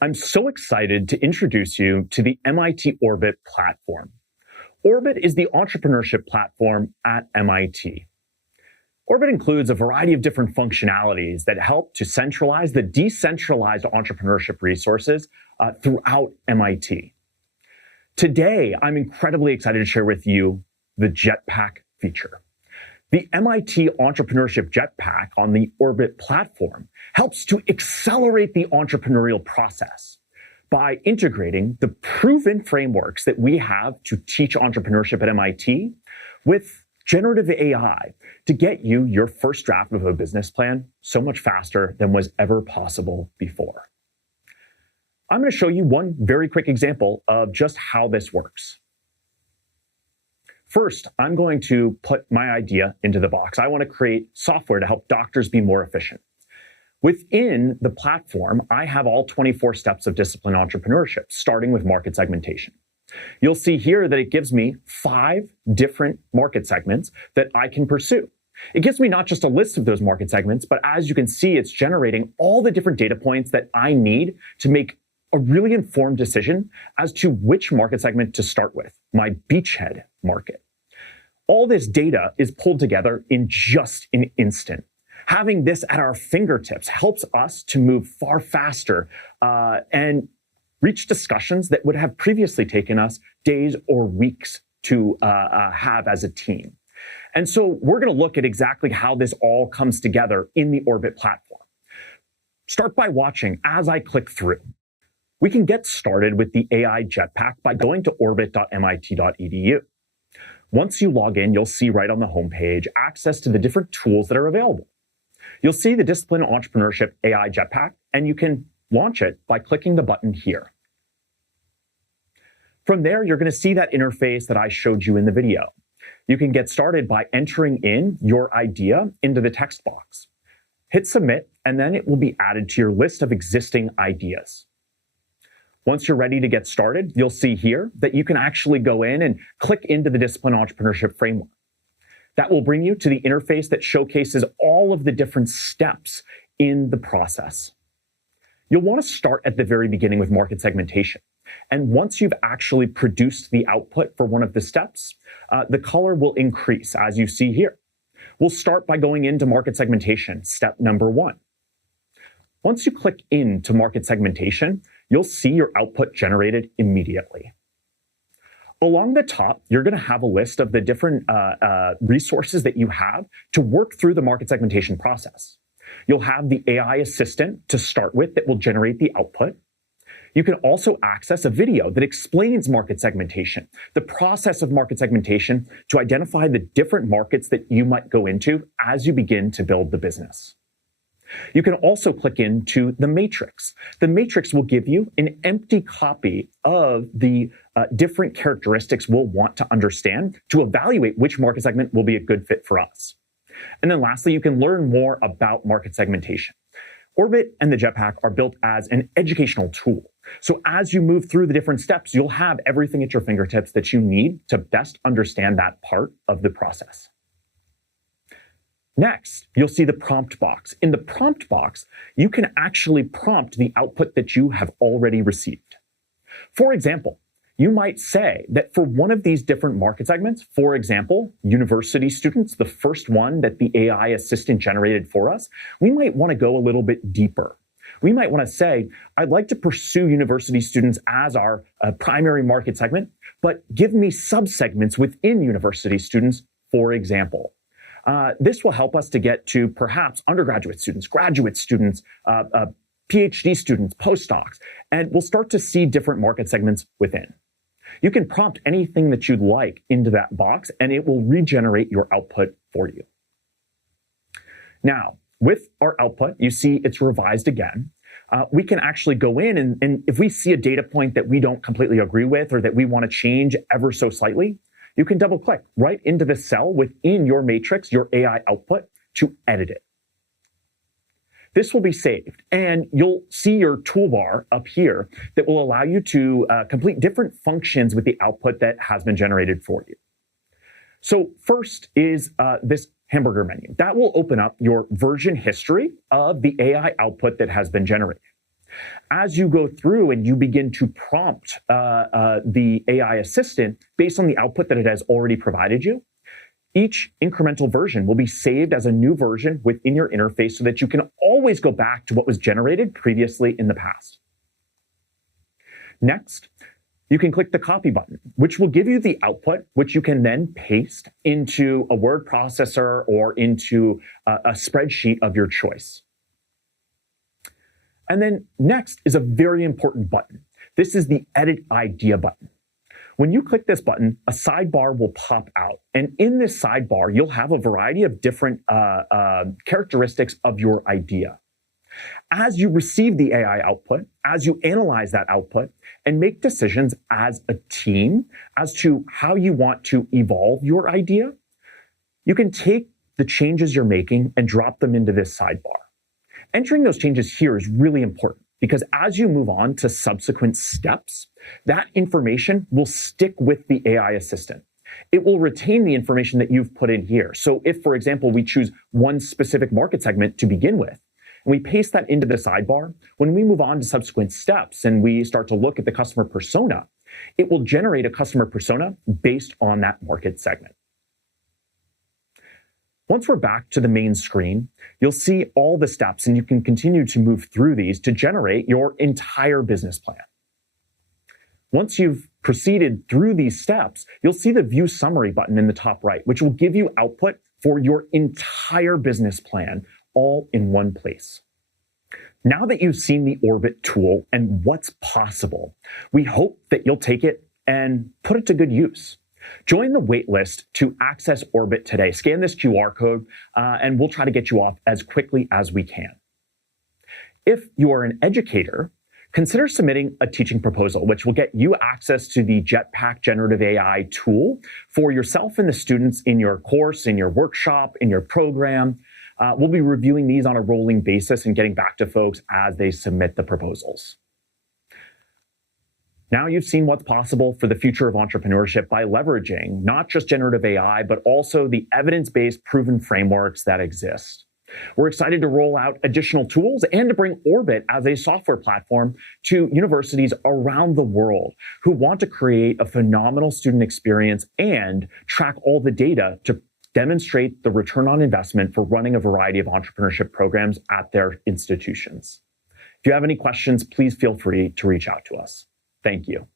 I'm so excited to introduce you to the MIT Orbit platform. Orbit is the entrepreneurship platform at MIT. Orbit includes a variety of different functionalities that help to centralize the decentralized entrepreneurship resources throughout MIT. Today, I'm incredibly excited to share with you the Jetpack feature. The MIT Entrepreneurship Jetpack on the Orbit platform helps to accelerate the entrepreneurial process by integrating the proven frameworks that we have to teach entrepreneurship at MIT with generative AI to get you your first draft of a business plan so much faster than was ever possible before. I'm going to show you one very quick example of just how this works. First, I'm going to put my idea into the box. I want to create software to help doctors be more efficient. Within the platform, I have all 24 steps of disciplined entrepreneurship, starting with market segmentation. You'll see here that it gives me 5 different market segments that I can pursue. It gives me not just a list of those market segments, but as you can see, it's generating all the different data points that I need to make a really informed decision as to which market segment to start with, my beachhead market. All this data is pulled together in just an instant. Having this at our fingertips helps us to move far faster and reach discussions that would have previously taken us days or weeks to have as a team. And so we're going to look at exactly how this all comes together in the Orbit platform. Start by watching as I click through. We can get started with the AI Jetpack by going to orbit.mit.edu. Once you log in, you'll see right on the homepage access to the different tools that are available. You'll see the Discipline Entrepreneurship AI Jetpack, and you can launch it by clicking the button here. From there, you're going to see that interface that I showed you in the video. You can get started by entering in your idea into the text box. Hit submit, and then it will be added to your list of existing ideas. Once you're ready to get started, you'll see here that you can actually go in and click into the Discipline Entrepreneurship Framework. That will bring you to the interface that showcases all of the different steps in the process. You'll want to start at the very beginning with market segmentation. And once you've actually produced the output for one of the steps, the color will increase, as you see here. We'll start by going into market segmentation, step number 1. Once you click into market segmentation, you'll see your output generated immediately. Along the top, you're going to have a list of the different resources that you have to work through the market segmentation process. You'll have the AI assistant to start with that will generate the output. You can also access a video that explains market segmentation, the process of market segmentation to identify the different markets that you might go into as you begin to build the business. You can also click into the matrix. The matrix will give you an empty copy of the different characteristics we'll want to understand to evaluate which market segment will be a good fit for us. And then lastly, you can learn more about market segmentation. Orbit and the Jetpack are built as an educational tool. So as you move through the different steps, you'll have everything at your fingertips that you need to best understand that part of the process. Next, you'll see the prompt box. In the prompt box, you can actually prompt the output that you have already received. For example, you might say that for one of these different market segments, for example, university students, the first one that the AI assistant generated for us, we might want to go a little bit deeper. We might want to say, I'd like to pursue university students as our primary market segment, but give me subsegments within university students, for example. This will help us to get to perhaps undergraduate students, graduate students, PhD students, postdocs, and we'll start to see different market segments within. You can prompt anything that you'd like into that box, and it will regenerate your output for you. Now, with our output, you see it's revised again. We can actually go in and if we see a data point that we don't completely agree with or that we want to change ever so slightly, you can double click right into the cell within your matrix, your AI output, to edit it. This will be saved, and you'll see your toolbar up here that will allow you to complete different functions with the output that has been generated for you. So first is this hamburger menu. That will open up your version history of the AI output that has been generated. As you go through and you begin to prompt the AI assistant based on the output that it has already provided you, each incremental version will be saved as a new version within your interface so that you can always go back to what was generated previously in the past. Next, you can click the copy button, which will give you the output, which you can then paste into a word processor or into a spreadsheet of your choice. And then next is a very important button. This is the Edit Idea button. When you click this button, a sidebar will pop out. And in this sidebar, you'll have a variety of different characteristics of your idea. As you receive the AI output, as you analyze that output, and make decisions as a team as to how you want to evolve your idea, you can take the changes you're making and drop them into this sidebar. Entering those changes here is really important because as you move on to subsequent steps, that information will stick with the AI assistant. It will retain the information that you've put in here. So if, for example, we choose one specific market segment to begin with, and we paste that into the sidebar, when we move on to subsequent steps and we start to look at the customer persona, it will generate a customer persona based on that market segment. Once we're back to the main screen, you'll see all the steps and you can continue to move through these to generate your entire business plan. Once you've proceeded through these steps, you'll see the View Summary button in the top right, which will give you output for your entire business plan, all in one place. Now that you've seen the Orbit tool and what's possible, we hope that you'll take it and put it to good use. Join the waitlist to access Orbit today. Scan this QR code, and we'll try to get you off as quickly as we can. If you are an educator, consider submitting a teaching proposal, which will get you access to the Jetpack generative AI tool for yourself and the students in your course, in your workshop, in your program. We'll be reviewing these on a rolling basis and getting back to folks as they submit the proposals. Now you've seen what's possible for the future of entrepreneurship by leveraging not just generative AI, but also the evidence-based proven frameworks that exist. We're excited to roll out additional tools and to bring Orbit as a software platform to universities around the world who want to create a phenomenal student experience and track all the data to demonstrate the return on investment for running a variety of entrepreneurship programs at their institutions. If you have any questions, please feel free to reach out to us. Thank you.